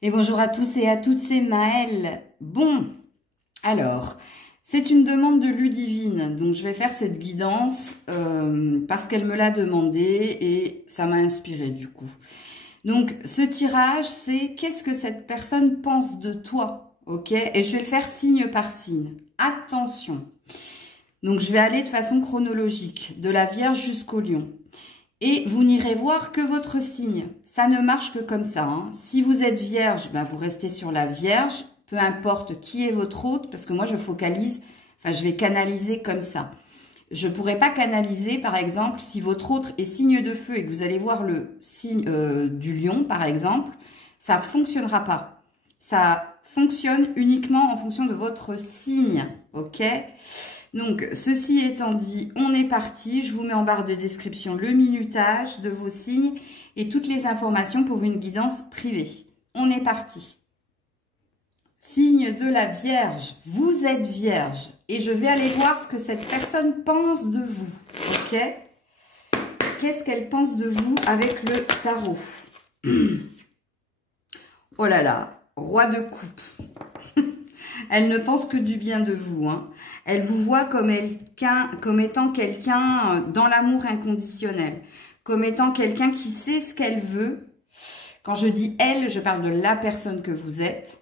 Et bonjour à tous et à toutes, c'est Maëlle. Bon, alors, c'est une demande de Ludivine, donc je vais faire cette guidance parce qu'elle me l'a demandé et ça m'a inspiré du coup. Donc, ce tirage, c'est qu'est-ce que cette personne pense de toi, ok? Et je vais le faire signe par signe. Attention. Donc, je vais aller de façon chronologique, de la Vierge jusqu'au Lion. Et vous n'irez voir que votre signe. Ça ne marche que comme ça. Hein. Si vous êtes Vierge, ben vous restez sur la Vierge. Peu importe qui est votre hôte, parce que moi je focalise, enfin je vais canaliser comme ça. Je ne pourrais pas canaliser, par exemple, si votre hôte est signe de feu et que vous allez voir le signe du Lion, par exemple, ça ne fonctionnera pas. Ça fonctionne uniquement en fonction de votre signe, ok ? Donc, ceci étant dit, on est parti. Je vous mets en barre de description le minutage de vos signes et toutes les informations pour une guidance privée. On est parti. Signe de la Vierge. Vous êtes Vierge. Et je vais aller voir ce que cette personne pense de vous. Ok? Qu'est-ce qu'elle pense de vous avec le tarot? Oh là là, roi de coupe. Elle ne pense que du bien de vous. Hein. Elle vous voit comme étant quelqu'un dans l'amour inconditionnel. Comme étant quelqu'un qui sait ce qu'elle veut. Quand je dis elle, je parle de la personne que vous êtes.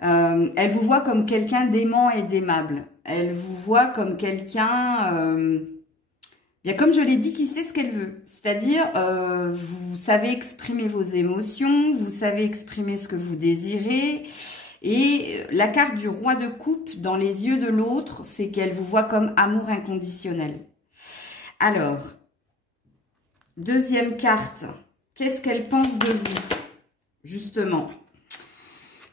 Elle vous voit comme quelqu'un d'aimant et d'aimable. Elle vous voit comme quelqu'un, bien comme je l'ai dit, qui sait ce qu'elle veut. C'est-à-dire, vous savez exprimer vos émotions, vous savez exprimer ce que vous désirez. Et la carte du roi de coupe dans les yeux de l'autre, c'est qu'elle vous voit comme amour inconditionnel. Alors, deuxième carte, qu'est-ce qu'elle pense de vous, justement?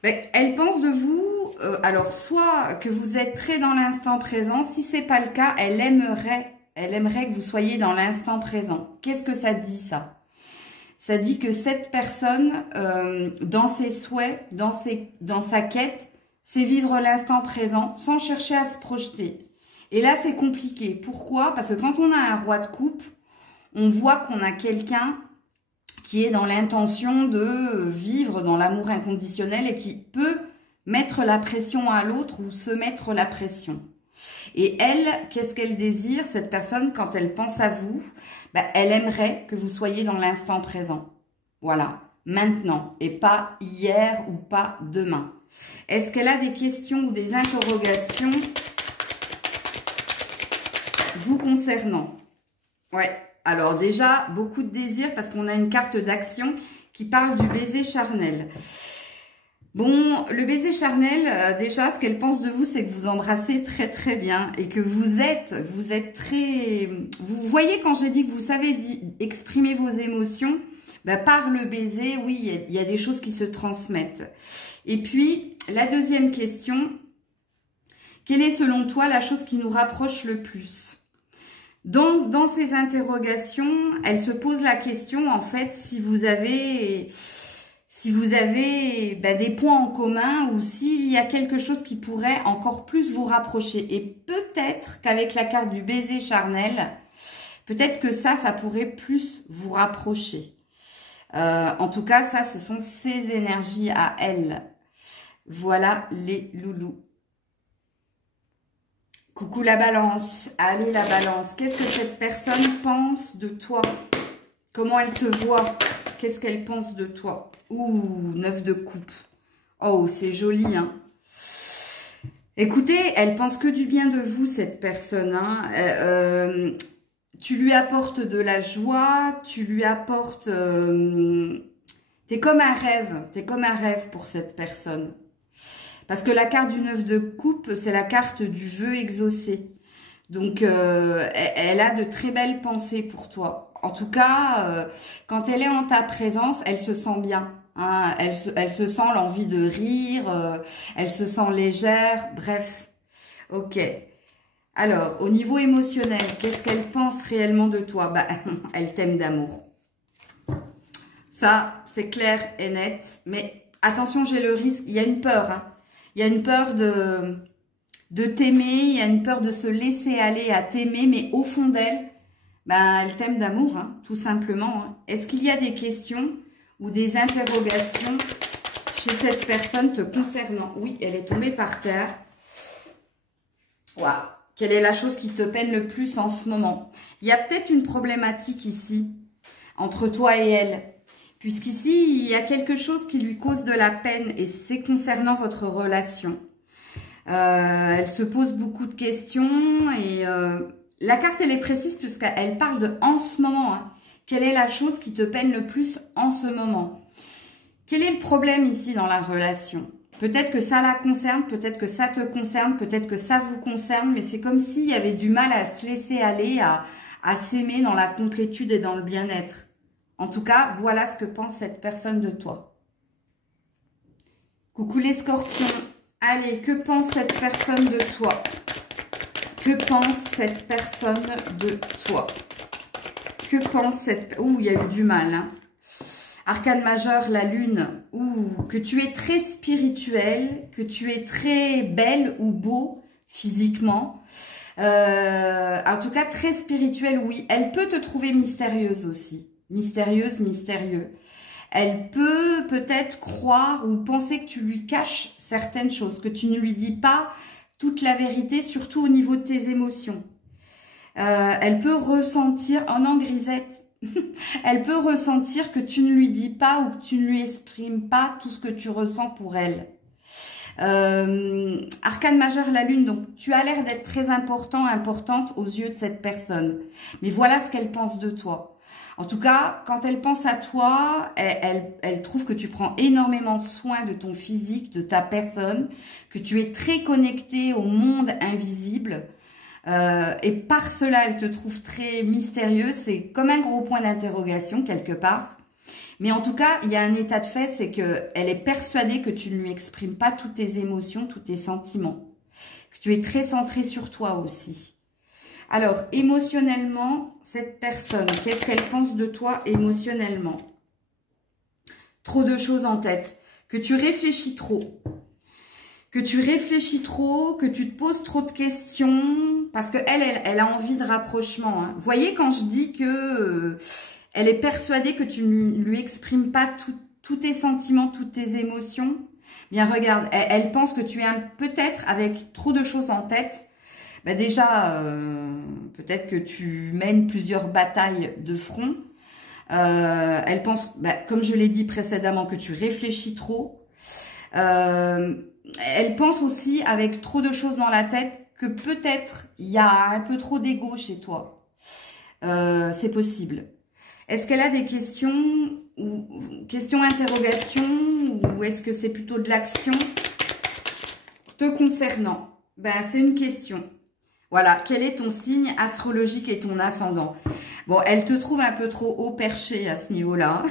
Ben, elle pense de vous, alors soit que vous êtes très dans l'instant présent, si ce n'est pas le cas, elle aimerait que vous soyez dans l'instant présent. Qu'est-ce que ça dit ça? Ça dit que cette personne, dans ses souhaits, dans sa quête, c'est vivre l'instant présent sans chercher à se projeter. Et là, c'est compliqué. Pourquoi? Parce que quand on a un roi de coupe, on voit qu'on a quelqu'un qui est dans l'intention de vivre dans l'amour inconditionnel et qui peut mettre la pression à l'autre ou se mettre la pression. Et elle, qu'est-ce qu'elle désire, cette personne, quand elle pense à vous? Ben, elle aimerait que vous soyez dans l'instant présent. Voilà, maintenant, et pas hier ou pas demain. Est-ce qu'elle a des questions ou des interrogations vous concernant? Ouais, alors déjà, beaucoup de désirs parce qu'on a une carte d'action qui parle du baiser charnel. Bon, le baiser charnel, déjà, ce qu'elle pense de vous, c'est que vous embrassez très très bien et que vous êtes très... Vous voyez quand j'ai dit que vous savez exprimer vos émotions, ben, par le baiser, oui, il y a des choses qui se transmettent. Et puis, la deuxième question, quelle est selon toi la chose qui nous rapproche le plus? Dans ces interrogations, elle se pose la question, en fait, si vous avez ben, des points en commun ou s'il y a quelque chose qui pourrait encore plus vous rapprocher. Et peut-être qu'avec la carte du baiser charnel, peut-être que ça pourrait plus vous rapprocher. En tout cas, ça, ce sont ses énergies à elle. Voilà les loulous. Coucou la balance. Allez la balance. Qu'est-ce que cette personne pense de toi? Comment elle te voit? Qu'est-ce qu'elle pense de toi? Ouh, 9 de coupe. Oh, c'est joli, hein. Écoutez, elle pense que du bien de vous, cette personne. Hein. Tu lui apportes de la joie, tu lui apportes... t'es comme un rêve. T'es comme un rêve pour cette personne. Parce que la carte du 9 de coupe, c'est la carte du vœu exaucé. Donc, elle a de très belles pensées pour toi. En tout cas, quand elle est en ta présence, elle se sent bien. Hein, elle se sent l'envie de rire, elle se sent légère, bref. Ok. Alors, au niveau émotionnel, qu'est-ce qu'elle pense réellement de toi? Bah, elle t'aime d'amour. Ça, c'est clair et net. Mais attention, j'ai le risque. Il y a une peur. Hein. Il y a une peur de t'aimer. Il y a une peur de se laisser aller à t'aimer. Mais au fond d'elle, ben, elle t'aime d'amour, hein, tout simplement. Hein. Est-ce qu'il y a des questions ou des interrogations chez cette personne te concernant. Oui, elle est tombée par terre. Waouh. Quelle est la chose qui te peine le plus en ce moment? Il y a peut-être une problématique ici, entre toi et elle. Puisqu'ici, il y a quelque chose qui lui cause de la peine et c'est concernant votre relation. Elle se pose beaucoup de questions et la carte, elle est précise puisqu'elle parle de « en ce moment hein ». Quelle est la chose qui te peine le plus en ce moment? Quel est le problème ici dans la relation? Peut-être que ça la concerne, peut-être que ça te concerne, peut-être que ça vous concerne, mais c'est comme s'il y avait du mal à se laisser aller, à s'aimer dans la complétude et dans le bien-être. En tout cas, voilà ce que pense cette personne de toi. Coucou les scorpions. Allez, que pense cette personne de toi? Que pense cette personne de toi? Que pense cette... Ouh, il y a eu du mal, hein. Arcane majeur, la lune. Ouh, que tu es très spirituel, que tu es très belle ou beau physiquement. En tout cas, très spirituel, oui. Elle peut te trouver mystérieuse aussi. Mystérieuse, mystérieux. Elle peut peut-être croire ou penser que tu lui caches certaines choses, que tu ne lui dis pas toute la vérité, surtout au niveau de tes émotions. Elle peut ressentir, oh non Grisette, elle peut ressentir que tu ne lui dis pas ou que tu ne lui exprimes pas tout ce que tu ressens pour elle. Arcane majeur, la lune, donc tu as l'air d'être très important, importante aux yeux de cette personne. Mais voilà ce qu'elle pense de toi. En tout cas, quand elle pense à toi, elle trouve que tu prends énormément soin de ton physique, de ta personne, que tu es très connecté au monde invisible. Et par cela, elle te trouve très mystérieuse. C'est comme un gros point d'interrogation quelque part. Mais en tout cas, il y a un état de fait, c'est qu'elle est persuadée que tu ne lui exprimes pas toutes tes émotions, tous tes sentiments. Que tu es très centré sur toi aussi. Alors, émotionnellement, cette personne, qu'est-ce qu'elle pense de toi émotionnellement? Trop de choses en tête. Que tu réfléchis trop. Que tu réfléchis trop, que tu te poses trop de questions. Parce qu'elle a envie de rapprochement. Hein. Vous voyez, quand je dis que elle est persuadée que tu ne lui exprimes pas tous tes sentiments, toutes tes émotions. Bien, regarde, elle pense que tu es peut-être avec trop de choses en tête. Bah déjà, peut-être que tu mènes plusieurs batailles de front. Elle pense, bah, comme je l'ai dit précédemment, que tu réfléchis trop. Elle pense aussi, avec trop de choses dans la tête, que peut-être il y a un peu trop d'ego chez toi. C'est possible. Est-ce qu'elle a des questions ou questions, interrogations, ou est-ce que c'est plutôt de l'action te concernant? Ben, c'est une question. Voilà, quel est ton signe astrologique et ton ascendant? Bon, elle te trouve un peu trop haut perché à ce niveau-là.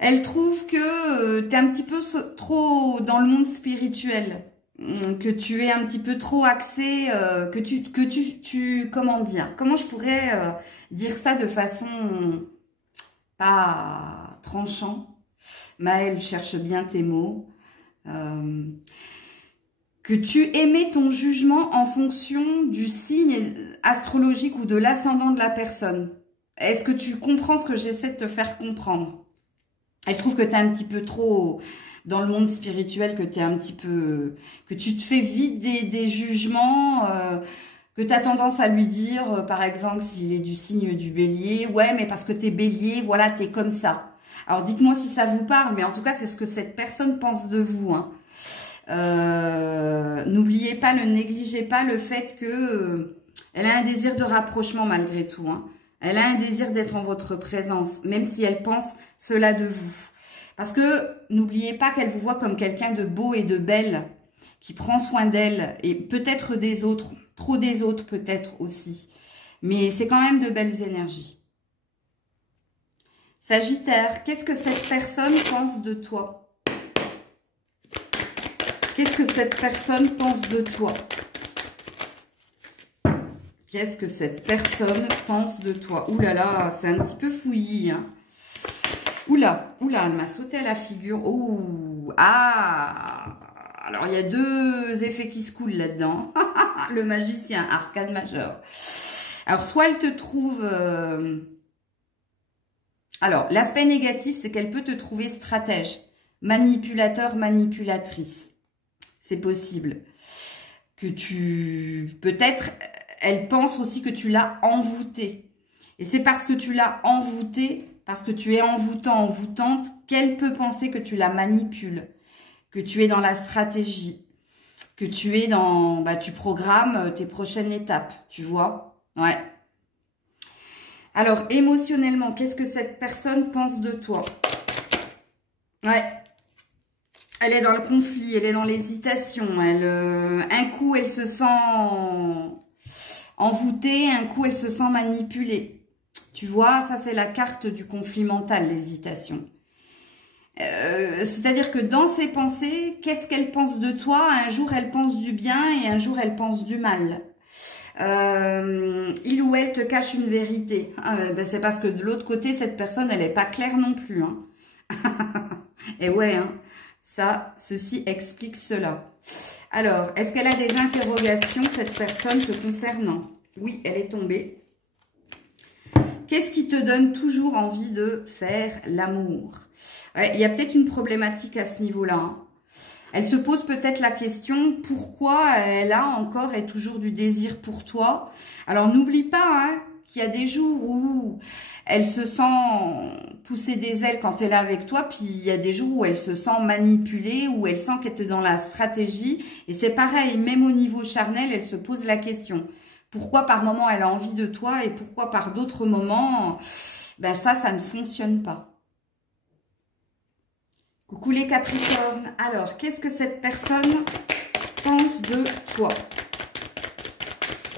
Elle trouve que tu es un petit peu trop dans le monde spirituel, que tu es un petit peu trop axé, comment dire? Comment je pourrais dire ça de façon pas tranchant? Maëlle cherche bien tes mots. Que tu émets ton jugement en fonction du signe astrologique ou de l'ascendant de la personne. Est-ce que tu comprends ce que j'essaie de te faire comprendre? Elle trouve que tu es un petit peu trop dans le monde spirituel, que tu es un petit peu, que tu te fais vite des jugements, que tu as tendance à lui dire, par exemple, s'il est du signe du bélier, ouais, mais parce que tu es bélier, voilà, tu es comme ça. Alors, dites-moi si ça vous parle, mais en tout cas, c'est ce que cette personne pense de vous, hein. N'oubliez pas, ne négligez pas le fait que elle a un désir de rapprochement malgré tout, hein. Elle a un désir d'être en votre présence, même si elle pense cela de vous. Parce que n'oubliez pas qu'elle vous voit comme quelqu'un de beau et de belle, qui prend soin d'elle, et peut-être des autres, trop des autres peut-être aussi. Mais c'est quand même de belles énergies. Sagittaire, qu'est-ce que cette personne pense de toi? Qu'est-ce que cette personne pense de toi? Qu'est-ce que cette personne pense de toi? Ouh là là, c'est un petit peu fouillis, hein. Oula, oula, elle m'a sauté à la figure. Oh, ah. Alors, il y a deux effets qui se coulent là-dedans. Le magicien, arcane majeur. Alors, soit elle te trouve... Alors, l'aspect négatif, c'est qu'elle peut te trouver stratège, manipulateur, manipulatrice. C'est possible. Que peut-être, elle pense aussi que tu l'as envoûtée. Et c'est parce que tu l'as envoûtée, parce que tu es envoûtant, envoûtante, qu'elle peut penser que tu la manipules, que tu es dans la stratégie, que tu es dans, tu programmes tes prochaines étapes, tu vois? Ouais. Alors, émotionnellement, qu'est-ce que cette personne pense de toi? Ouais. Elle est dans le conflit, elle est dans l'hésitation. Un coup, elle se sent envoûtée, un coup, elle se sent manipulée. Tu vois, ça, c'est la carte du conflit mental, l'hésitation. C'est-à-dire que dans ses pensées, qu'est-ce qu'elle pense de toi? Un jour, elle pense du bien et un jour, elle pense du mal. Il ou elle te cache une vérité. C'est parce que de l'autre côté, cette personne, elle n'est pas claire non plus. Hein. Et ouais, hein, ceci explique cela. Alors, est-ce qu'elle a des interrogations, cette personne, te concernant? Oui, elle est tombée. Qu'est-ce qui te donne toujours envie de faire l'amour? Ouais, il y a peut-être une problématique à ce niveau-là. Hein. Elle se pose peut-être la question, pourquoi elle a encore et toujours du désir pour toi? Alors, n'oublie pas hein, qu'il y a des jours où elle se sent pousser des ailes quand elle est avec toi, puis il y a des jours où elle se sent manipulée, où elle sent qu'elle est dans la stratégie. Et c'est pareil, même au niveau charnel, elle se pose la question. Pourquoi par moment elle a envie de toi et pourquoi par d'autres moments, ça ne fonctionne pas. Coucou les Capricornes. Alors, qu'est-ce que cette personne pense de toi?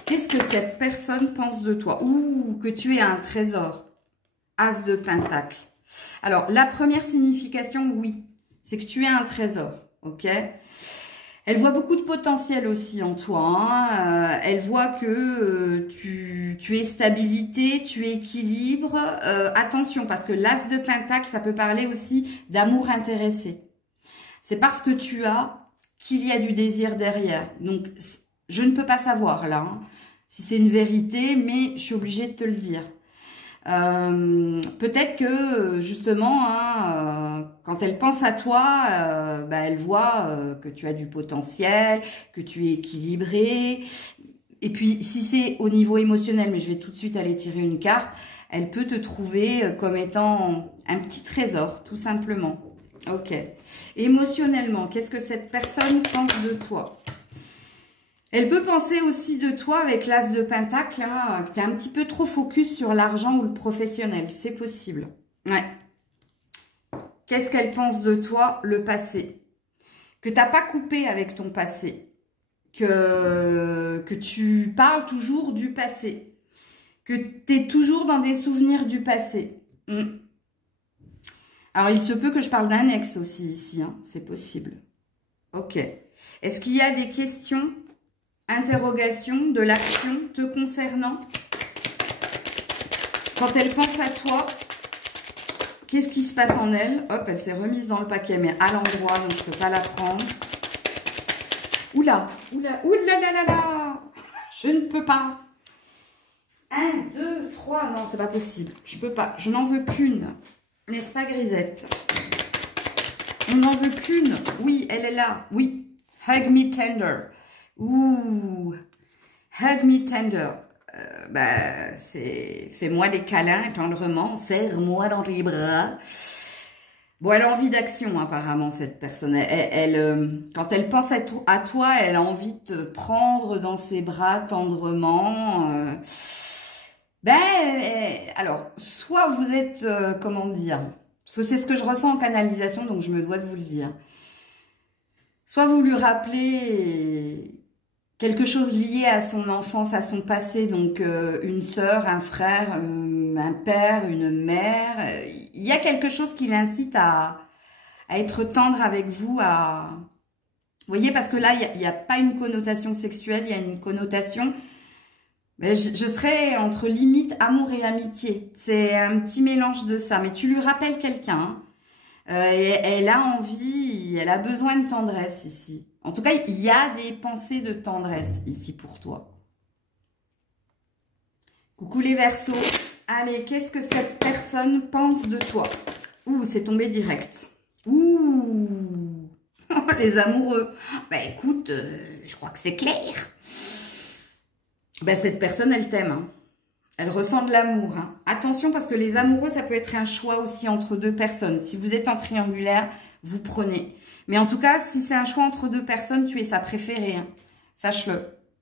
Qu'est-ce que cette personne pense de toi? Ouh, que tu es un trésor. As de Pentacle. Alors, la première signification, oui, c'est que tu es un trésor, ok? Elle voit beaucoup de potentiel aussi en toi. Hein. Elle voit que tu es stabilité, tu es équilibre. Attention, parce que l'As de Pentacle, ça peut parler aussi d'amour intéressé. C'est parce que tu as qu'il y a du désir derrière. Donc, je ne peux pas savoir là, hein, si c'est une vérité, mais je suis obligée de te le dire. Peut-être que justement, hein, quand elle pense à toi, elle voit que tu as du potentiel, que tu es équilibré. Et puis, si c'est au niveau émotionnel, mais je vais tout de suite aller tirer une carte, elle peut te trouver comme étant un petit trésor, tout simplement. Ok. Émotionnellement, qu'est-ce que cette personne pense de toi? Elle peut penser aussi de toi avec l'As de Pentacle, hein, que tu es un petit peu trop focus sur l'argent ou le professionnel. C'est possible. Ouais. Qu'est-ce qu'elle pense de toi? Le passé. Que tu n'as pas coupé avec ton passé. Que tu parles toujours du passé. Que tu es toujours dans des souvenirs du passé. Alors, il se peut que je parle d'un ex aussi ici. Hein, c'est possible. Ok. Est-ce qu'il y a des questions? Interrogation de l'action te concernant. Quand elle pense à toi, qu'est-ce qui se passe en elle? Hop, elle s'est remise dans le paquet, mais à l'endroit, donc je ne peux pas la prendre. Oula, oula, oula, là, là, là. Je ne peux pas. 1, 2, 3, non, c'est pas possible. Je peux pas, je n'en veux qu'une. N'est-ce pas, Grisette? On n'en veut qu'une. Oui, elle est là. Oui. Hug me tender. Ouh, hug me tender. Fais-moi des câlins tendrement, serre-moi dans les bras. Bon, elle a envie d'action apparemment, cette personne. Quand elle pense à toi, elle a envie de te prendre dans ses bras tendrement. Alors, soit vous êtes, comment dire, parce que c'est ce que je ressens en canalisation, donc je me dois de vous le dire. Soit vous lui rappelez quelque chose lié à son enfance, à son passé, donc une sœur, un frère, un père, une mère. Il y a quelque chose qui l'incite à être tendre avec vous. Vous voyez, parce que là, il n'y a pas une connotation sexuelle, il y a une connotation... Mais je serais entre limite amour et amitié. C'est un petit mélange de ça. Mais tu lui rappelles quelqu'un. Elle a envie, elle a besoin de tendresse ici. En tout cas, il y a des pensées de tendresse ici pour toi. Coucou les Verseaux. Allez, qu'est-ce que cette personne pense de toi? Ouh, c'est tombé direct. Ouh, les amoureux. Bah écoute, je crois que c'est clair. Bah cette personne, elle t'aime. Hein. Elle ressent de l'amour. Hein. Attention, parce que les amoureux, ça peut être un choix aussi entre deux personnes. Si vous êtes en triangulaire, vous prenez. Mais en tout cas, si c'est un choix entre deux personnes, tu es sa préférée. Hein. Sache-le.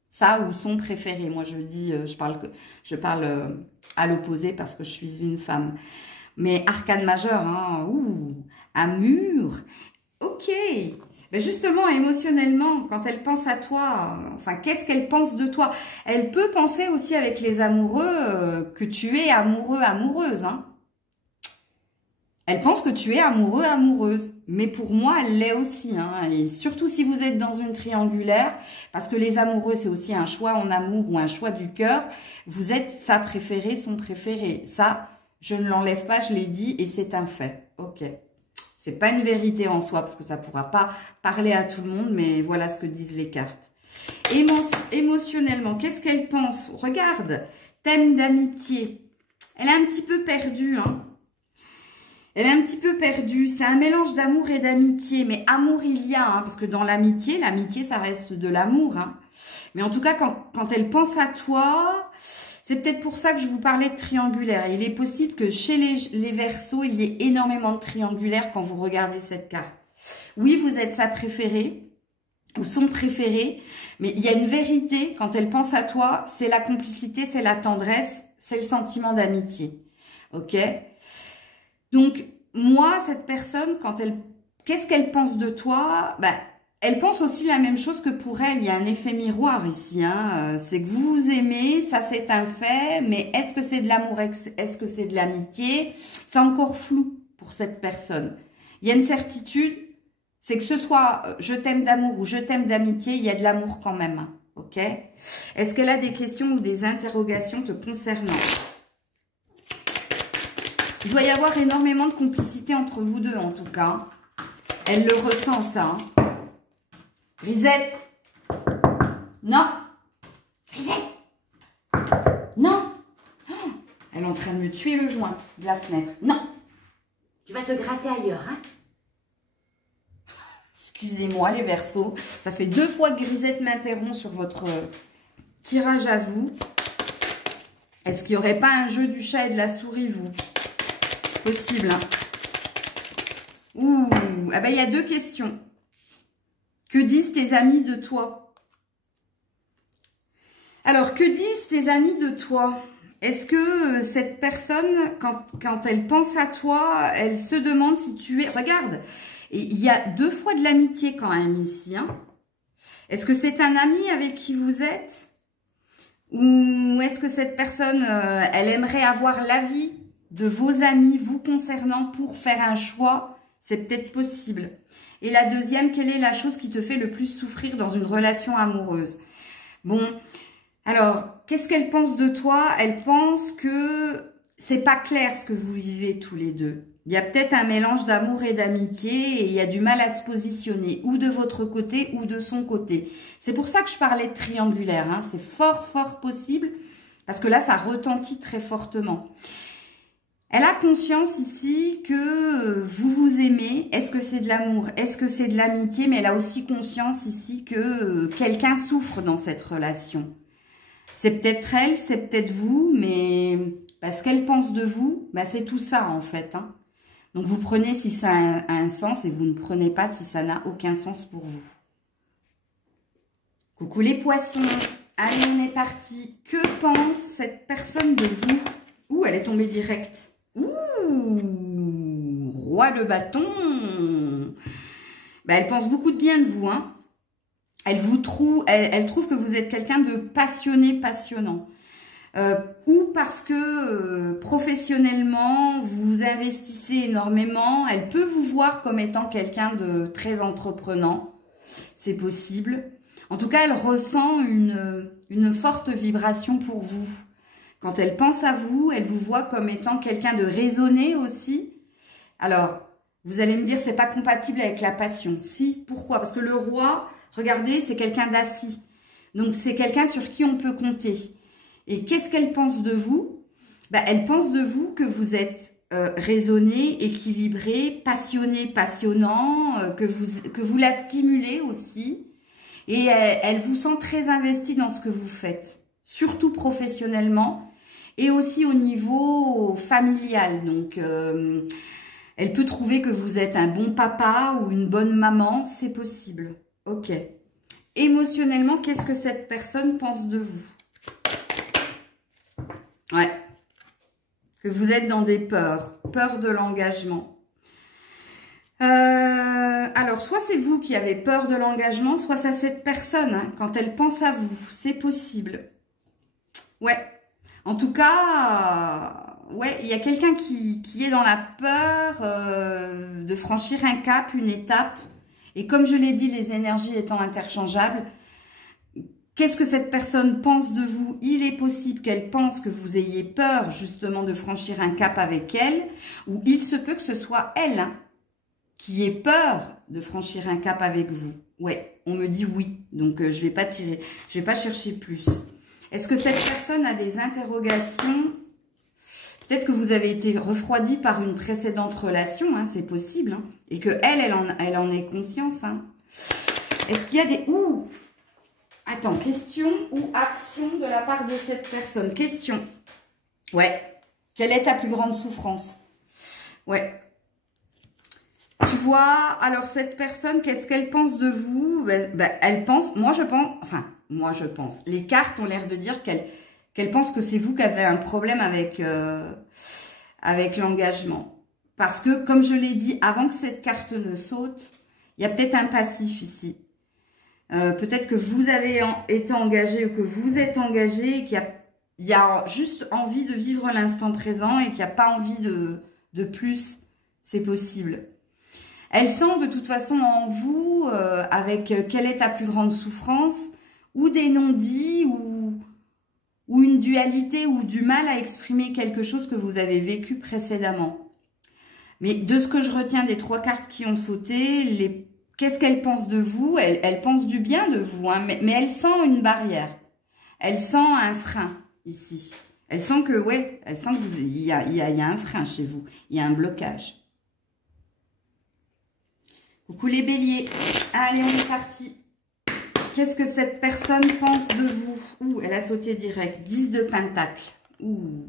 Ça ou son préféré. Moi, je dis, je parle à l'opposé parce que je suis une femme. Mais arcane majeur, hein, ouh, un mur. Ok. Mais justement, émotionnellement, quand elle pense à toi, enfin, qu'est-ce qu'elle pense de toi? Elle peut penser aussi avec les amoureux que tu es amoureux, amoureuse. Hein. Elle pense que tu es amoureux, amoureuse. Mais pour moi, elle l'est aussi. Hein. Et surtout si vous êtes dans une triangulaire, parce que les amoureux, c'est aussi un choix en amour ou un choix du cœur. Vous êtes sa préférée, son préféré. Ça, je ne l'enlève pas, je l'ai dit et c'est un fait. Ok. C'est pas une vérité en soi, parce que ça pourra pas parler à tout le monde, mais voilà ce que disent les cartes. Émotionnellement, qu'est-ce qu'elle pense? Regarde, thème d'amitié. Elle est un petit peu perdue, hein. Elle est un petit peu perdue. C'est un mélange d'amour et d'amitié. Mais amour, il y a, hein, parce que dans l'amitié, ça reste de l'amour. Hein. Mais en tout cas, quand elle pense à toi, c'est peut-être pour ça que je vous parlais de triangulaire. Il est possible que chez les Verseaux, il y ait énormément de triangulaires quand vous regardez cette carte. Oui, vous êtes sa préférée ou son préféré. Mais il y a une vérité, quand elle pense à toi, c'est la complicité, c'est la tendresse, c'est le sentiment d'amitié. Ok ? Donc, moi, cette personne, qu'est-ce qu'elle pense de toi? Ben, elle pense aussi la même chose que pour elle. Il y a un effet miroir ici. Hein. C'est que vous vous aimez, ça c'est un fait. Mais est-ce que c'est de l'amour? Est-ce que c'est de l'amitié? C'est encore flou pour cette personne. Il y a une certitude, c'est que ce soit je t'aime d'amour ou je t'aime d'amitié, il y a de l'amour quand même. Hein. Ok? Est-ce qu'elle a des questions ou des interrogations te concernant? Il doit y avoir énormément de complicité entre vous deux, en tout cas. Elle le ressent, ça. Grisette. Non. Grisette. Non. Oh, elle est en train de me tuer le joint de la fenêtre. Non. Tu vas te gratter ailleurs, hein. Excusez-moi, les Verseaux. Ça fait 2 fois que Grisette m'interrompt sur votre tirage à vous. Est-ce qu'il n'y aurait pas un jeu du chat et de la souris, vous? Possible. Hein. Ouh, ah ben il y a 2 questions. Que disent tes amis de toi? Alors, que disent tes amis de toi? Est-ce que cette personne, quand elle pense à toi, elle se demande si tu es... Regarde, il y a 2 fois de l'amitié quand même ici. Hein. Est-ce que c'est un ami avec qui vous êtes? Ou est-ce que cette personne, elle aimerait avoir l'avis de vos amis vous concernant pour faire un choix? C'est peut-être possible. Et la deuxième, quelle est la chose qui te fait le plus souffrir dans une relation amoureuse? Bon, alors, qu'est-ce qu'elle pense de toi? Elle pense que c'est pas clair ce que vous vivez tous les deux. Il y a peut-être un mélange d'amour et d'amitié et il y a du mal à se positionner, ou de votre côté ou de son côté. C'est pour ça que je parlais de triangulaire. Hein. C'est fort, fort possible, parce que là, ça retentit très fortement. Elle a conscience ici que vous vous aimez. Est-ce que c'est de l'amour? Est-ce que c'est de l'amitié? Mais elle a aussi conscience ici que quelqu'un souffre dans cette relation. C'est peut-être elle, c'est peut-être vous, mais ce qu'elle pense de vous, c'est tout ça en fait. Hein. Donc vous prenez si ça a un sens et vous ne prenez pas si ça n'a aucun sens pour vous. Coucou les poissons. Allez, on est parti. Que pense cette personne de vous? Ouh, elle est tombée directe. Ouh, roi de bâton. Elle pense beaucoup de bien de vous. Hein. Elle trouve que vous êtes quelqu'un de passionné, passionnant. Ou parce que professionnellement, vous investissez énormément. Elle peut vous voir comme étant quelqu'un de très entreprenant. C'est possible. En tout cas, elle ressent une forte vibration pour vous. Quand elle pense à vous, elle vous voit comme étant quelqu'un de raisonné aussi. Alors, vous allez me dire, c'est pas compatible avec la passion. Si, pourquoi? Parce que le roi, regardez, c'est quelqu'un d'assis. Donc, c'est quelqu'un sur qui on peut compter. Et qu'est-ce qu'elle pense de vous? elle pense de vous que vous êtes raisonné, équilibré, passionné, passionnant, que vous la stimulez aussi. Et elle vous sent très investie dans ce que vous faites, surtout professionnellement et aussi au niveau familial. Donc, elle peut trouver que vous êtes un bon papa ou une bonne maman, c'est possible. Ok. Émotionnellement, qu'est-ce que cette personne pense de vous? Ouais. Que vous êtes dans des peurs. Peur de l'engagement. Alors, soit c'est vous qui avez peur de l'engagement, soit c'est cette personne, hein, quand elle pense à vous. C'est possible. Ouais. En tout cas, ouais, il y a quelqu'un qui est dans la peur de franchir un cap, une étape. Et comme je l'ai dit, les énergies étant interchangeables, qu'est-ce que cette personne pense de vous? Il est possible qu'elle pense que vous ayez peur justement de franchir un cap avec elle, ou il se peut que ce soit elle, hein, qui ait peur de franchir un cap avec vous. Ouais, on me dit oui, donc je vais pas chercher plus. Est-ce que cette personne a des interrogations? Peut-être que vous avez été refroidi par une précédente relation, hein, c'est possible, hein, et que elle en ait conscience. Hein. Est-ce qu'il y a des... Ouh, attends, question ou action de la part de cette personne? Question. Ouais. Quelle est ta plus grande souffrance? Ouais. Tu vois, alors cette personne, qu'est-ce qu'elle pense de vous? Elle pense, moi je pense, les cartes ont l'air de dire qu'elle pense que c'est vous qui avez un problème avec l'engagement. Parce que, comme je l'ai dit, avant que cette carte ne saute, il y a peut-être un passif ici. Peut-être que vous avez été engagé ou que vous êtes engagé et qu'il y a juste envie de vivre l'instant présent et qu'il n'y a pas envie de plus. C'est possible. Elle sent de toute façon en vous, avec quelle est ta plus grande souffrance, ou des non-dits, ou une dualité, ou du mal à exprimer quelque chose que vous avez vécu précédemment. Mais de ce que je retiens des 3 cartes qui ont sauté, qu'est-ce qu'elle pense de vous? Elle pense du bien de vous, hein, mais elle sent une barrière. Elle sent un frein ici. Elle sent que, ouais, il y a un frein chez vous. Il y a un blocage. Coucou les béliers. Allez, on est parti. Qu'est-ce que cette personne pense de vous? Ouh, elle a sauté direct. 10 de pentacles. Ouh.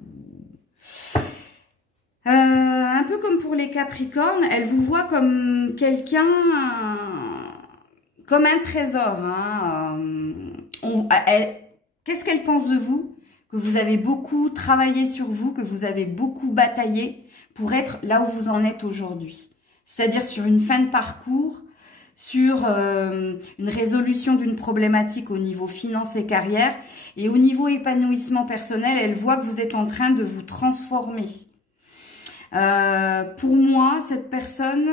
Un peu comme pour les Capricornes, elle vous voit comme quelqu'un, comme un trésor. Hein. Qu'est-ce qu'elle pense de vous? Que vous avez beaucoup travaillé sur vous, que vous avez beaucoup bataillé pour être là où vous en êtes aujourd'hui. C'est-à-dire sur une fin de parcours, sur une résolution d'une problématique au niveau finance et carrière. Et au niveau épanouissement personnel, elle voit que vous êtes en train de vous transformer. Pour moi, cette personne,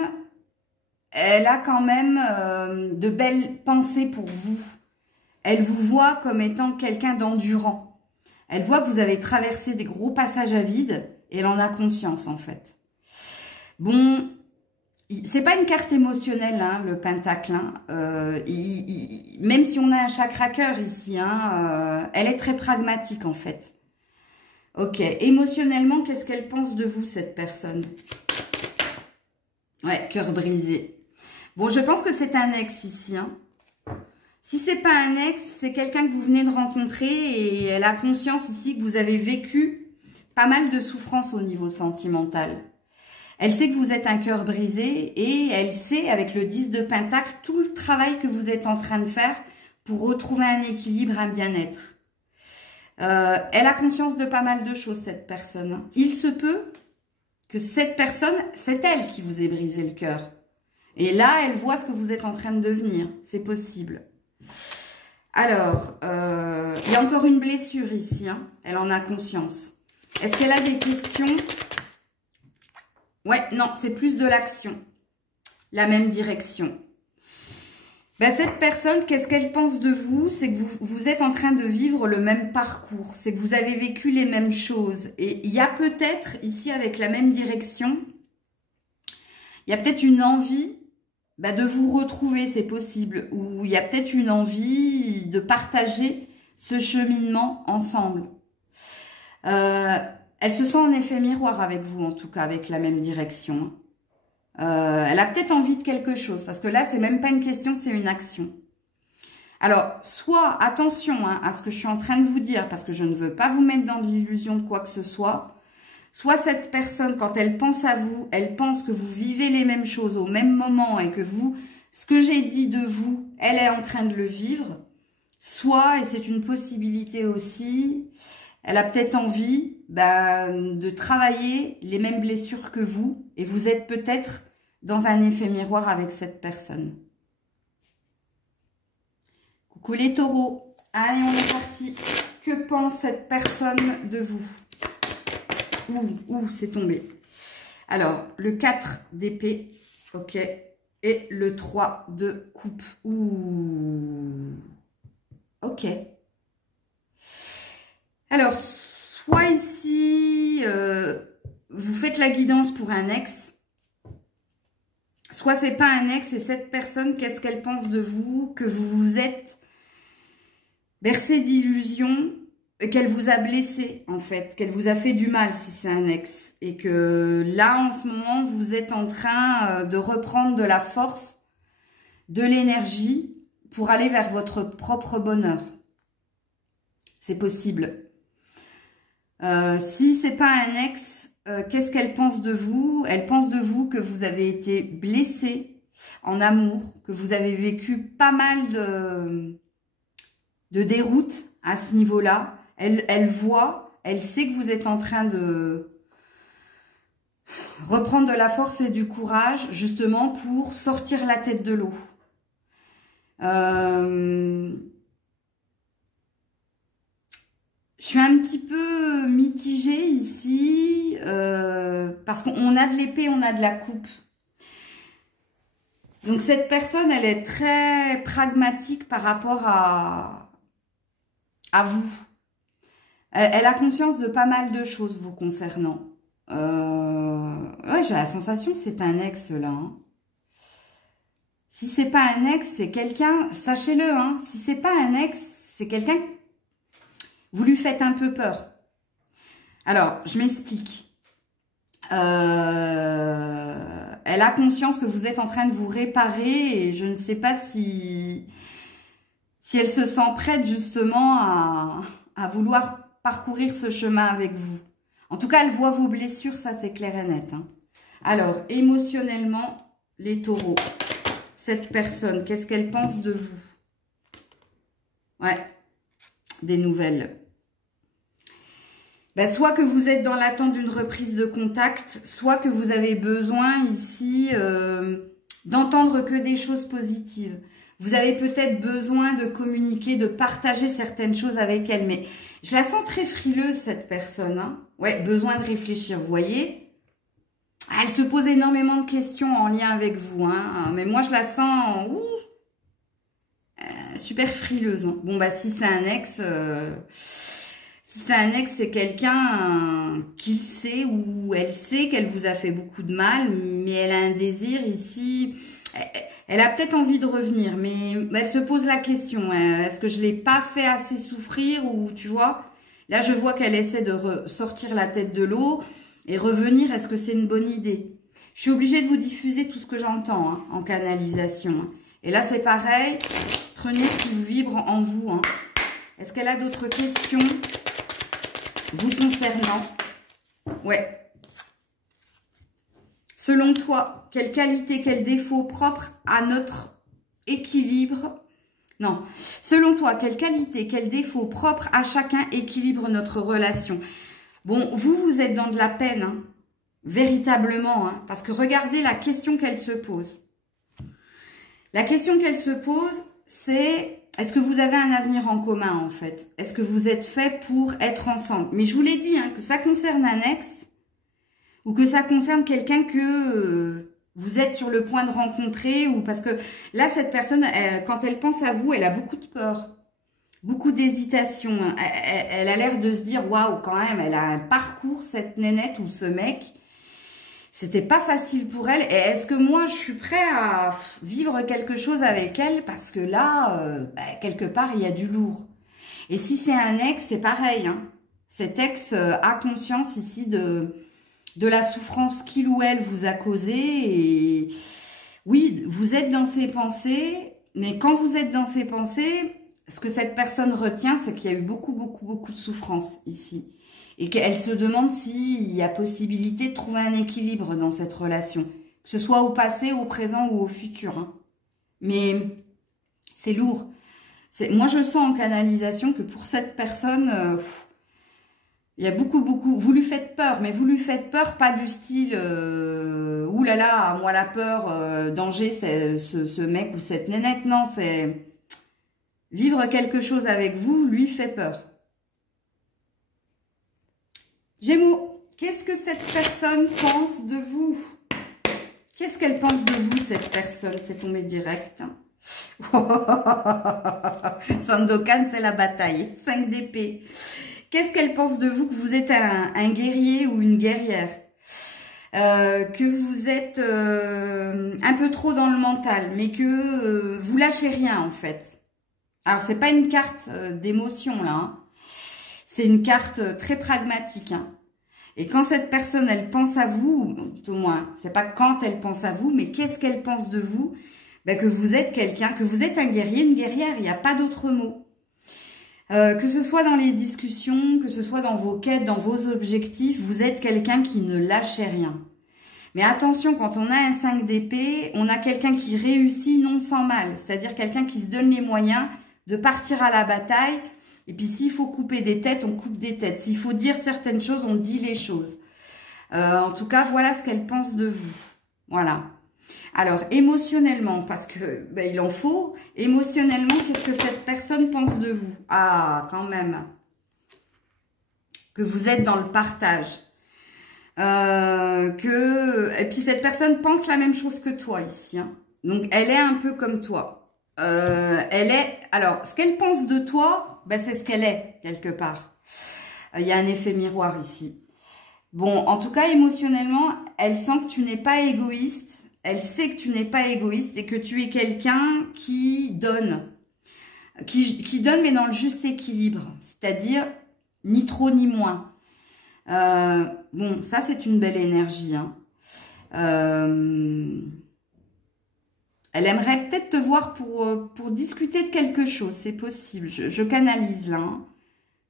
elle a quand même de belles pensées pour vous. Elle vous voit comme étant quelqu'un d'endurant. Elle voit que vous avez traversé des gros passages à vide et elle en a conscience en fait. Bon... C'est pas une carte émotionnelle, hein, le pentacle. Hein. Même si on a un chakra cœur ici, hein, elle est très pragmatique en fait. Ok, émotionnellement, qu'est-ce qu'elle pense de vous, cette personne? Ouais, cœur brisé. Bon, je pense que c'est un ex ici. Hein. Si c'est pas un ex, c'est quelqu'un que vous venez de rencontrer et elle a conscience ici que vous avez vécu pas mal de souffrances au niveau sentimental. Elle sait que vous êtes un cœur brisé et elle sait, avec le 10 de Pentacle, tout le travail que vous êtes en train de faire pour retrouver un équilibre, un bien-être. Elle a conscience de pas mal de choses, cette personne. Il se peut que cette personne, c'est elle qui vous ait brisé le cœur. Et là, elle voit ce que vous êtes en train de devenir. C'est possible. Alors, il y a encore une blessure ici. Hein. Elle en a conscience. Est-ce qu'elle a des questions ? Ouais, non, c'est plus de l'action. La même direction. Ben, cette personne, qu'est-ce qu'elle pense de vous? C'est que vous êtes en train de vivre le même parcours. C'est que vous avez vécu les mêmes choses. Et il y a peut-être, ici, avec la même direction, il y a peut-être une envie de vous retrouver, c'est possible. Ou il y a peut-être une envie de partager ce cheminement ensemble. Elle Elle se sent en effet miroir avec vous, en tout cas, avec la même direction. Elle a peut-être envie de quelque chose, parce que là, c'est même pas une question, c'est une action. Alors, soit, attention hein, à ce que je suis en train de vous dire, parce que je ne veux pas vous mettre dans de l'illusion de quoi que ce soit. Soit cette personne, quand elle pense à vous, elle pense que vous vivez les mêmes choses au même moment et que vous, ce que j'ai dit de vous, elle est en train de le vivre. Soit, et c'est une possibilité aussi, elle a peut-être envie de travailler les mêmes blessures que vous et vous êtes peut-être dans un effet miroir avec cette personne. Coucou les taureaux, allez on est parti. Que pense cette personne de vous? Ouh, c'est tombé. Alors, le 4 d'épée, ok, et le 3 de coupe. Ouh, ok. Alors, soit ici, vous faites la guidance pour un ex, soit c'est pas un ex, et cette personne, qu'est-ce qu'elle pense de vous? Que vous vous êtes bercé d'illusions, qu'elle vous a blessé, en fait, qu'elle vous a fait du mal, si c'est un ex. Et que là, en ce moment, vous êtes en train de reprendre de la force, de l'énergie, pour aller vers votre propre bonheur. C'est possible. Si c'est pas un ex, qu'est-ce qu'elle pense de vous? Elle pense de vous que vous avez été blessé en amour, que vous avez vécu pas mal de déroutes à ce niveau-là. Elle voit, elle sait que vous êtes en train de reprendre de la force et du courage, justement, pour sortir la tête de l'eau. Je suis un petit peu mitigée ici, parce qu'on a de l'épée, on a de la coupe. Donc cette personne, elle est très pragmatique par rapport à vous. Elle a conscience de pas mal de choses vous concernant. Ouais, j'ai la sensation que c'est un ex là. Hein. Si c'est pas un ex, c'est quelqu'un, sachez-le, hein, si c'est pas un ex, c'est quelqu'un, vous lui faites un peu peur. Alors, je m'explique. Elle a conscience que vous êtes en train de vous réparer et je ne sais pas si elle se sent prête justement à vouloir parcourir ce chemin avec vous. En tout cas, elle voit vos blessures, ça c'est clair et net. Hein. Alors, émotionnellement, les taureaux, cette personne, qu'est-ce qu'elle pense de vous? Ouais, des nouvelles. Ben, soit que vous êtes dans l'attente d'une reprise de contact, soit que vous avez besoin ici d'entendre que des choses positives. Vous avez peut-être besoin de communiquer, de partager certaines choses avec elle. Mais je la sens très frileuse, cette personne. Hein. Ouais, besoin de réfléchir, vous voyez. Elle se pose énormément de questions en lien avec vous. Hein. Mais moi, je la sens super frileuse. Hein. Bon, bah si c'est un ex... Si c'est un ex, c'est quelqu'un qui sait ou elle sait qu'elle vous a fait beaucoup de mal, mais elle a un désir ici. Elle a peut-être envie de revenir, mais elle se pose la question. Est-ce que je ne l'ai pas fait assez souffrir ou tu vois? Là, je vois qu'elle essaie de sortir la tête de l'eau et revenir. Est-ce que c'est une bonne idée? Je suis obligée de vous diffuser tout ce que j'entends hein, en canalisation. Hein. Et là, c'est pareil. Prenez ce qui vibre en vous. Hein. Est-ce qu'elle a d'autres questions vous concernant? Ouais. Selon toi, quelle qualité, quel défaut propre à notre équilibre? Non. Selon toi, quelle qualité, quel défaut propre à chacun équilibre notre relation? Bon, vous êtes dans de la peine, hein, véritablement, hein, parce que regardez la question qu'elle se pose. La question qu'elle se pose, c'est... Est-ce que vous avez un avenir en commun, en fait? Est-ce que vous êtes fait pour être ensemble? Mais je vous l'ai dit, hein, que ça concerne un ex ou que ça concerne quelqu'un que vous êtes sur le point de rencontrer ou parce que là, cette personne, quand elle pense à vous, elle a beaucoup de peur, beaucoup d'hésitation. Elle a l'air de se dire, waouh, quand même, elle a un parcours, cette nénette ou ce mec. C'était pas facile pour elle. Et est-ce que moi, je suis prêt à vivre quelque chose avec elle? Parce que là, quelque part, il y a du lourd. Et si c'est un ex, c'est pareil. Hein. Cet ex a conscience ici de la souffrance qu'il ou elle vous a causée. Et oui, vous êtes dans ses pensées, mais quand vous êtes dans ses pensées, ce que cette personne retient, c'est qu'il y a eu beaucoup de souffrance ici. Et qu'elle se demande s'il y a possibilité de trouver un équilibre dans cette relation. Que ce soit au passé, au présent ou au futur. Hein. Mais c'est lourd. Moi, je sens en canalisation que pour cette personne, il y a beaucoup. Vous lui faites peur, mais vous lui faites peur pas du style ouh là là, moi la peur, danger, c'est ce mec ou cette nénette. Non, c'est vivre quelque chose avec vous lui fait peur. Gémeaux, qu'est-ce que cette personne pense de vous? Qu'est-ce qu'elle pense de vous, cette personne? C'est tombé direct. Sandokan, c'est la bataille. 5 d'épée. Qu'est-ce qu'elle pense de vous? Que vous êtes un guerrier ou une guerrière, que vous êtes un peu trop dans le mental, mais que vous lâchez rien en fait. Alors c'est pas une carte d'émotion là, hein. C'est une carte très pragmatique. Hein. Et quand cette personne elle pense à vous, au moins c'est pas quand elle pense à vous, mais qu'est-ce qu'elle pense de vous? Ben, que vous êtes quelqu'un, que vous êtes un guerrier, une guerrière. Il n'y a pas d'autre mot. Que ce soit dans les discussions, que ce soit dans vos quêtes, dans vos objectifs, vous êtes quelqu'un qui ne lâche rien. Mais attention, quand on a un 5 d'épée, on a quelqu'un qui réussit non sans mal. C'est-à-dire quelqu'un qui se donne les moyens de partir à la bataille. Et puis s'il faut couper des têtes, on coupe des têtes. S'il faut dire certaines choses, on dit les choses. En tout cas, voilà ce qu'elle pense de vous. Voilà. Alors, émotionnellement, parce que ben, il en faut, émotionnellement, qu'est-ce que cette personne pense de vous? Ah, quand même. Que vous êtes dans le partage. Et puis, cette personne pense la même chose que toi ici. Hein. Donc, elle est un peu comme toi. Alors, ce qu'elle pense de toi, ben, c'est ce qu'elle est, quelque part. Il y a un effet miroir ici. Bon, en tout cas, émotionnellement, elle sent que tu n'es pas égoïste. Elle sait que tu n'es pas égoïste et que tu es quelqu'un qui donne. Qui donne, mais dans le juste équilibre. C'est-à-dire, ni trop ni moins. Bon, ça, c'est une belle énergie. Hein. Elle aimerait peut-être te voir pour discuter de quelque chose. C'est possible. Je canalise là. Hein.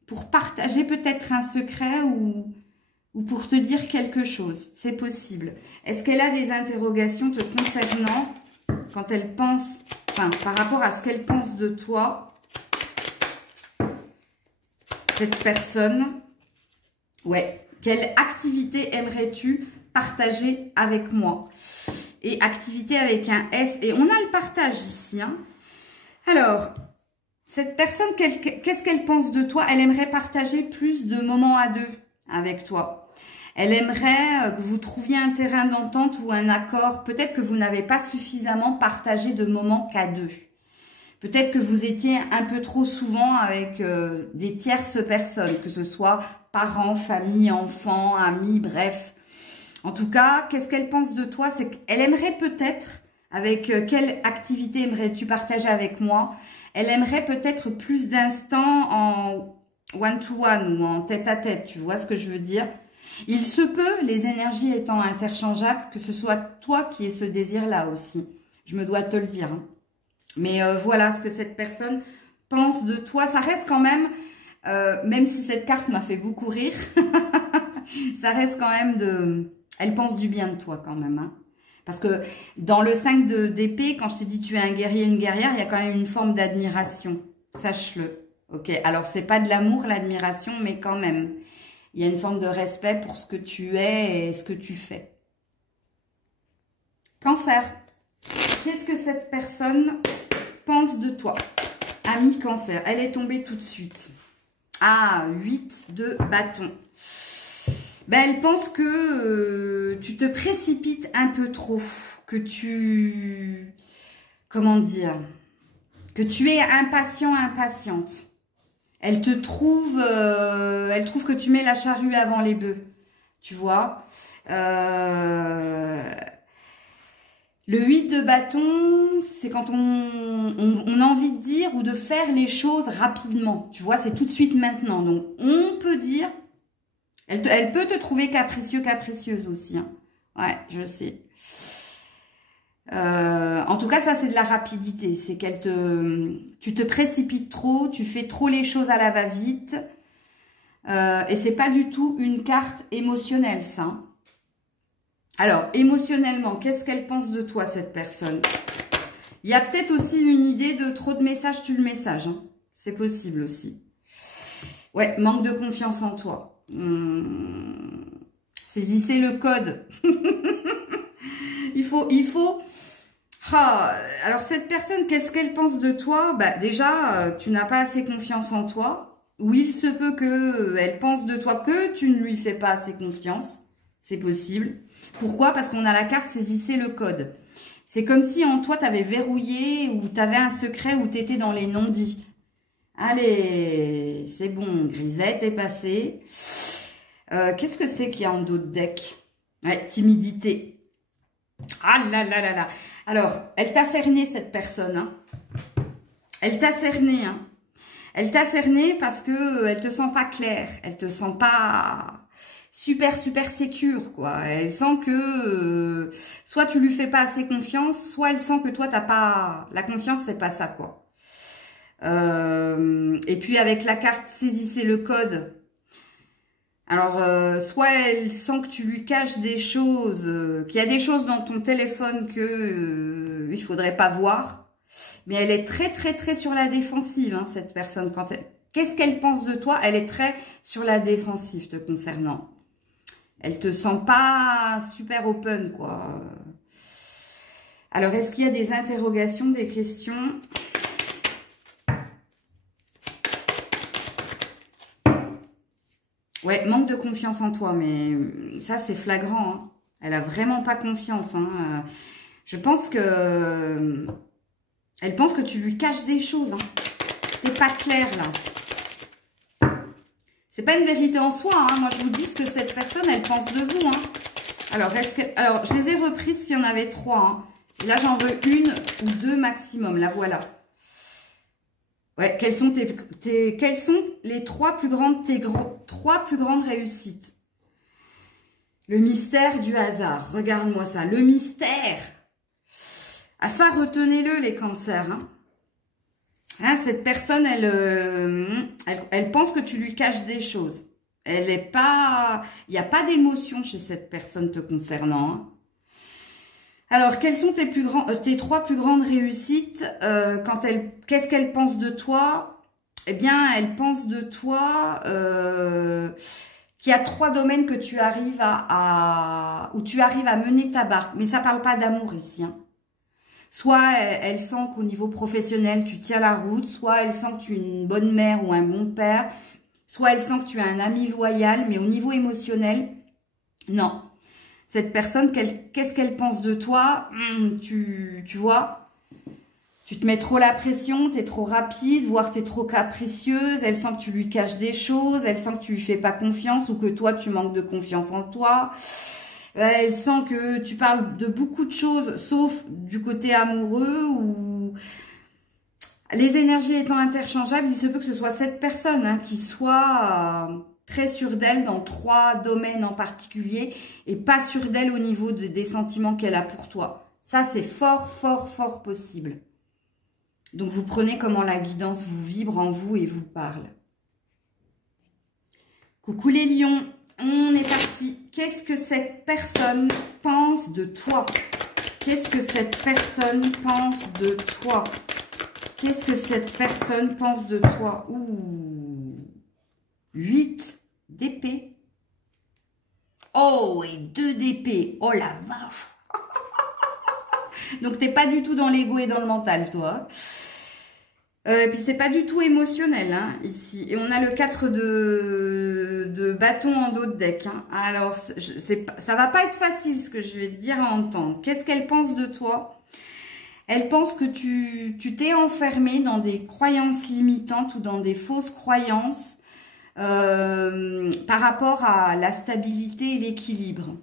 Pour partager peut-être un secret ou pour te dire quelque chose. C'est possible. Est-ce qu'elle a des interrogations te concernant quand elle pense, enfin, par rapport à ce qu'elle pense de toi, cette personne? Ouais. Quelle activité aimerais-tu partager avec moi? Et activité avec un S. Et on a le partage ici. Hein. Alors, cette personne, qu'est-ce qu'elle pense de toi? Elle aimerait partager plus de moments à deux avec toi. Elle aimerait que vous trouviez un terrain d'entente ou un accord. Peut-être que vous n'avez pas suffisamment partagé de moments qu'à deux. Peut-être que vous étiez un peu trop souvent avec des tierces personnes, que ce soit parents, famille, enfants, amis, bref. En tout cas, qu'est-ce qu'elle pense de toi? C'est qu'elle aimerait peut-être, avec quelle activité aimerais-tu partager avec moi? Elle aimerait peut-être plus d'instants en one-to-one ou en tête-à-tête, tu vois ce que je veux dire? Il se peut, les énergies étant interchangeables, que ce soit toi qui aies ce désir-là aussi. Je me dois te le dire. Hein. Mais voilà ce que cette personne pense de toi. Ça reste quand même, même si cette carte m'a fait beaucoup rire, ça reste quand même de... Elle pense du bien de toi quand même. Hein. Parce que dans le 5 d'épée, quand je te dis tu es un guerrier, une guerrière, il y a quand même une forme d'admiration. Sache-le. Ok. Alors, c'est pas de l'amour, l'admiration, mais quand même. Il y a une forme de respect pour ce que tu es et ce que tu fais. Cancer. Qu'est-ce que cette personne pense de toi? Ami Cancer. Elle est tombée tout de suite. Ah, 8 de bâton. Ben, elle pense que tu te précipites un peu trop. Que tu... Comment dire? Que tu es impatient, impatiente. Elle te trouve... elle trouve que tu mets la charrue avant les bœufs. Tu vois Le 8 de bâton, c'est quand on a envie de dire ou de faire les choses rapidement. Tu vois, c'est tout de suite maintenant. Donc, on peut dire... Elle peut te trouver capricieux, capricieuse aussi. Hein. Ouais, je sais. En tout cas, ça, c'est de la rapidité. C'est tu te précipites trop, tu fais trop les choses à la va-vite. Et c'est pas du tout une carte émotionnelle, ça. Hein. Alors, émotionnellement, qu'est-ce qu'elle pense de toi, cette personne? Il y a peut-être aussi une idée de trop de messages, tue le message. Hein. C'est possible aussi. Ouais, manque de confiance en toi. Saisissez le code. il faut... Ah, alors, cette personne, qu'est-ce qu'elle pense de toi? Bah, déjà, tu n'as pas assez confiance en toi. Ou il se peut qu'elle pense de toi que tu ne lui fais pas assez confiance. C'est possible. Pourquoi? Parce qu'on a la carte saisissez le code. C'est comme si en toi, tu avais verrouillé ou tu avais un secret ou tu étais dans les non-dits. Allez, c'est bon, grisette est passée. Qu'est-ce que c'est qu'il y a en dos de deck? Ouais, timidité. Ah là là là là. Alors, elle t'a cerné cette personne. Hein. Elle t'a cerné. Hein. Elle t'a cerné parce que elle te sent pas claire. Elle te sent pas... super sécure, quoi. Elle sent que soit tu lui fais pas assez confiance, soit elle sent que toi, t'as pas... La confiance, c'est pas ça, quoi. Et puis, avec la carte saisissez le code. Alors, soit elle sent que tu lui caches des choses, qu'il y a des choses dans ton téléphone que il faudrait pas voir. Mais elle est très sur la défensive, hein, cette personne. Qu'est-ce qu'elle pense de toi? Elle est très sur la défensive te concernant. Elle te sent pas super open, quoi. Alors, est-ce qu'il y a des interrogations, des questions? Ouais, manque de confiance en toi, mais ça, c'est flagrant. Hein. Elle a vraiment pas confiance. Hein. Je pense que... Elle pense que tu lui caches des choses. Hein. T'es pas clair, là. C'est pas une vérité en soi. Hein. Moi, je vous dis ce que cette personne, elle pense de vous. Hein. Alors, alors, je les ai reprises s'il y en avait 3. Hein. Et là, j'en veux 1 ou 2 maximum. La voilà. Ouais, quelles sont les 3 plus grandes, trois plus grandes réussites? Le mystère du hasard. Regarde-moi ça. Le mystère. Ah, ça, retenez-le, les cancers. Hein. Hein, cette personne, elle pense que tu lui caches des choses. Elle est pas... Il n'y a pas d'émotion chez cette personne te concernant. Hein. Alors, quelles sont tes 3 plus grandes réussites qu'est-ce qu'elle pense de toi? Eh bien, elle pense de toi qu'il y a 3 domaines que tu arrives où tu arrives à mener ta barque. Mais ça parle pas d'amour ici. Hein. Soit elle sent qu'au niveau professionnel, tu tiens la route. Soit elle sent que tu es une bonne mère ou un bon père. Soit elle sent que tu es un ami loyal. Mais au niveau émotionnel, non. Cette personne, qu'est-ce qu'elle pense de toi? Tu vois, tu te mets trop la pression, tu es trop rapide, voire tu es trop capricieuse. Elle sent que tu lui caches des choses. Elle sent que tu lui fais pas confiance ou que toi, tu manques de confiance en toi. Elle sent que tu parles de beaucoup de choses, sauf du côté amoureux ou... Les énergies étant interchangeables, il se peut que ce soit cette personne hein, qui soit très sûre d'elle dans 3 domaines en particulier et pas sûre d'elle au niveau des sentiments qu'elle a pour toi. Ça, c'est fort possible. Donc, vous prenez comment la guidance vous vibre en vous et vous parle. Coucou les lions, on est parti. Qu'est-ce que cette personne pense de toi? Qu'est-ce que cette personne pense de toi? Qu'est-ce que cette personne pense de toi? Ouh, 8 d'épée. Oh, et 2 d'épée. Oh la vache. Donc, t'es pas du tout dans l'ego et dans le mental, toi. Et puis, c'est pas du tout émotionnel, hein, ici. Et on a le 4 de bâton en dos de deck. Hein. Alors, ça va pas être facile, ce que je vais te dire à entendre. Qu'est-ce qu'elle pense de toi? Elle pense que tu t'es enfermé dans des croyances limitantes ou dans des fausses croyances par rapport à la stabilité et l'équilibre.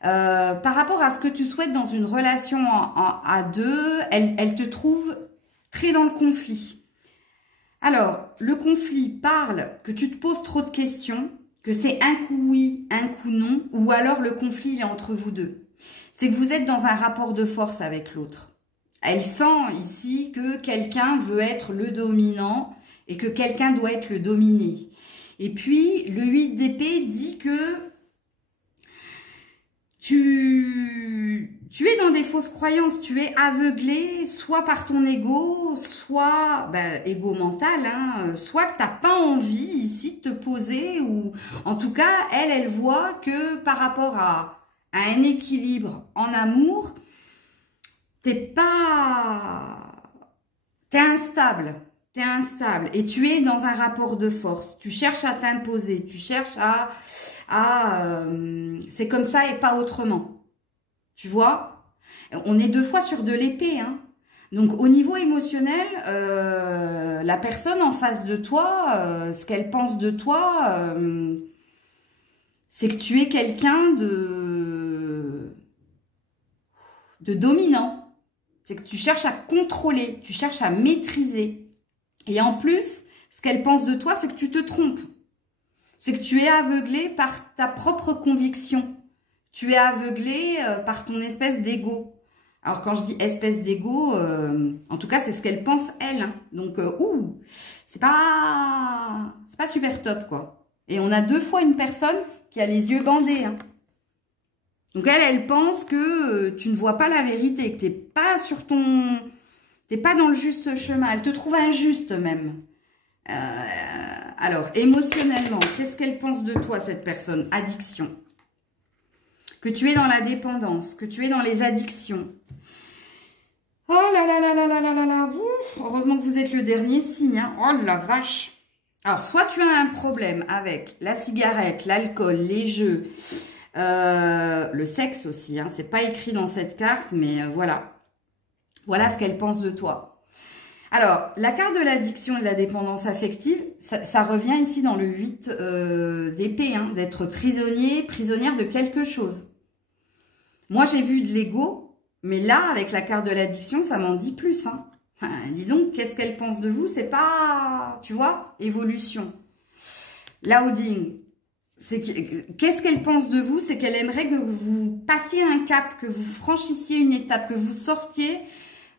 Par rapport à ce que tu souhaites dans une relation à deux, elle te trouve très dans le conflit. Alors, le conflit parle que tu te poses trop de questions, que c'est un coup oui, un coup non, ou alors le conflit il est entre vous deux. C'est que vous êtes dans un rapport de force avec l'autre. Elle sent ici que quelqu'un veut être le dominant et que quelqu'un doit être le dominé. Et puis, le 8 d'épée dit que tu es dans des fausses croyances, tu es aveuglé soit par ton ego, soit ego mental, hein, soit que tu n'as pas envie ici de te poser, ou en tout cas, elle voit que par rapport à un équilibre en amour, t'es instable. T'es instable et tu es dans un rapport de force. Tu cherches à t'imposer, tu cherches c'est comme ça et pas autrement. Tu vois? On est deux fois sur de l'épée, hein. Donc au niveau émotionnel, la personne en face de toi, ce qu'elle pense de toi, c'est que tu es quelqu'un de dominant. C'est que tu cherches à contrôler, tu cherches à maîtriser. Et en plus, ce qu'elle pense de toi, c'est que tu te trompes. C'est que tu es aveuglé par ta propre conviction. Tu es aveuglé par ton espèce d'ego. Alors, quand je dis espèce d'ego, en tout cas, c'est ce qu'elle pense, elle. Hein. Donc, c'est pas super top, quoi. Et on a deux fois une personne qui a les yeux bandés. Hein. Donc, elle pense que tu ne vois pas la vérité, que tu n'es pas sur ton... T'es pas dans le juste chemin. Elle te trouve injuste même. Alors, émotionnellement, qu'est-ce qu'elle pense de toi, cette personne? Addiction. Que tu es dans la dépendance, que tu es dans les addictions. Oh là là là là là là là là. Heureusement que vous êtes le dernier signe. Hein. Oh la vache. Alors, soit tu as un problème avec la cigarette, l'alcool, les jeux, le sexe aussi. Hein. C'est pas écrit dans cette carte, mais voilà. Voilà ce qu'elle pense de toi. Alors, la carte de l'addiction et de la dépendance affective, ça revient ici dans le 8 d'épée, hein, d'être prisonnier, prisonnière de quelque chose. Moi, j'ai vu de l'ego, mais là, avec la carte de l'addiction, ça m'en dit plus. Hein. Dis donc, qu'est-ce qu'elle pense de vous? C'est pas, tu vois, évolution. Louding, qu'est-ce qu'elle pense de vous? C'est qu'elle aimerait que vous passiez un cap, que vous franchissiez une étape, que vous sortiez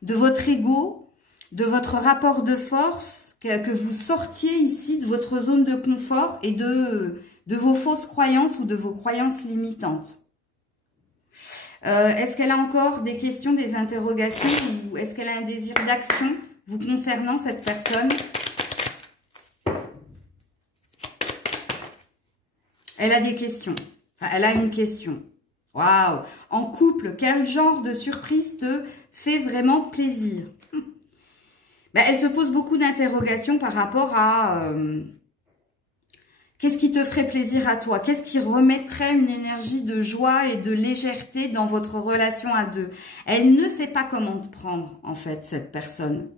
de votre ego, de votre rapport de force, que vous sortiez ici de votre zone de confort et de vos fausses croyances ou de vos croyances limitantes. Est-ce qu'elle a encore des questions, des interrogations ou est-ce qu'elle a un désir d'action vous concernant, cette personne? Elle a des questions. Enfin, elle a une question. Waouh! En couple, quel genre de surprise te fait vraiment plaisir? Elle se pose beaucoup d'interrogations par rapport à qu'est-ce qui te ferait plaisir à toi? Qu'est-ce qui remettrait une énergie de joie et de légèreté dans votre relation à deux? Elle ne sait pas comment te prendre, en fait, cette personne.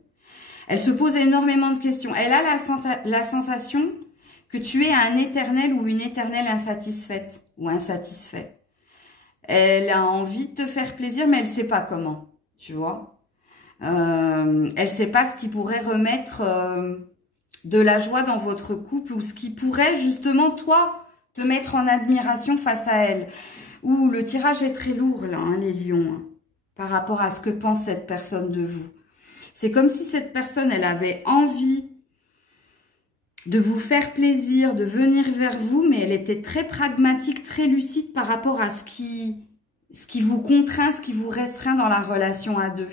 Elle se pose énormément de questions. Elle a la sensation que tu es un éternel ou une éternelle insatisfaite ou insatisfait. Elle a envie de te faire plaisir, mais elle ne sait pas comment, tu vois. Elle ne sait pas ce qui pourrait remettre de la joie dans votre couple ou ce qui pourrait justement, toi, te mettre en admiration face à elle. Ouh, le tirage est très lourd, là, hein, les lions, hein, par rapport à ce que pense cette personne de vous. C'est comme si cette personne, elle avait envie de vous faire plaisir, de venir vers vous, mais elle était très pragmatique, très lucide par rapport à ce qui vous contraint, ce qui vous restreint dans la relation à deux.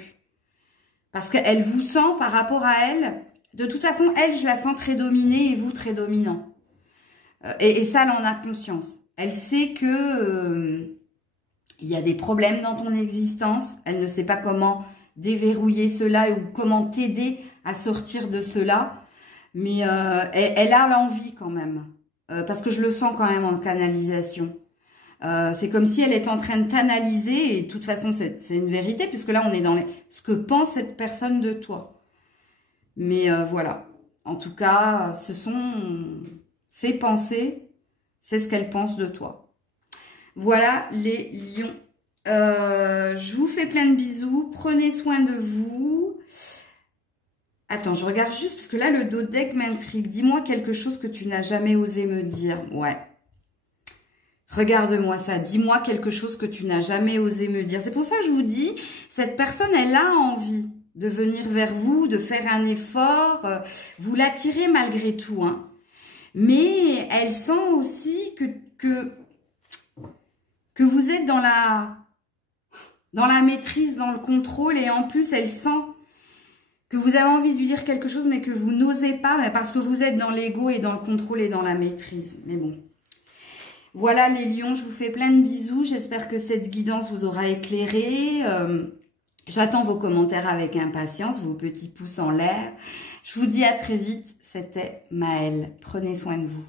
Parce qu'elle vous sent par rapport à elle, de toute façon, elle, je la sens très dominée et vous très dominant. Et ça, elle en a conscience. Elle sait que il y a des problèmes dans ton existence, elle ne sait pas comment déverrouiller cela ou comment t'aider à sortir de cela. Mais elle a l'envie quand même, parce que je le sens quand même en canalisation. C'est comme si elle est en train de t'analyser, et de toute façon, c'est une vérité, puisque là, on est dans ce que pense cette personne de toi. Mais voilà, en tout cas, ce sont ses pensées, c'est ce qu'elle pense de toi. Voilà les lions. Je vous fais plein de bisous. Prenez soin de vous. Attends, je regarde juste parce que là, le dos de deck m'intrigue. Dis-moi quelque chose que tu n'as jamais osé me dire. Ouais. Regarde-moi ça. Dis-moi quelque chose que tu n'as jamais osé me dire. C'est pour ça que je vous dis, cette personne, elle a envie de venir vers vous, de faire un effort. Vous l'attirez malgré tout, hein. Mais elle sent aussi que vous êtes dans la maîtrise, dans le contrôle. Et en plus, elle sent que vous avez envie de lui dire quelque chose, mais que vous n'osez pas, parce que vous êtes dans l'ego et dans le contrôle et dans la maîtrise. Mais bon. Voilà les lions, je vous fais plein de bisous. J'espère que cette guidance vous aura éclairé. J'attends vos commentaires avec impatience, vos petits pouces en l'air. Je vous dis à très vite. C'était Maëlle. Prenez soin de vous.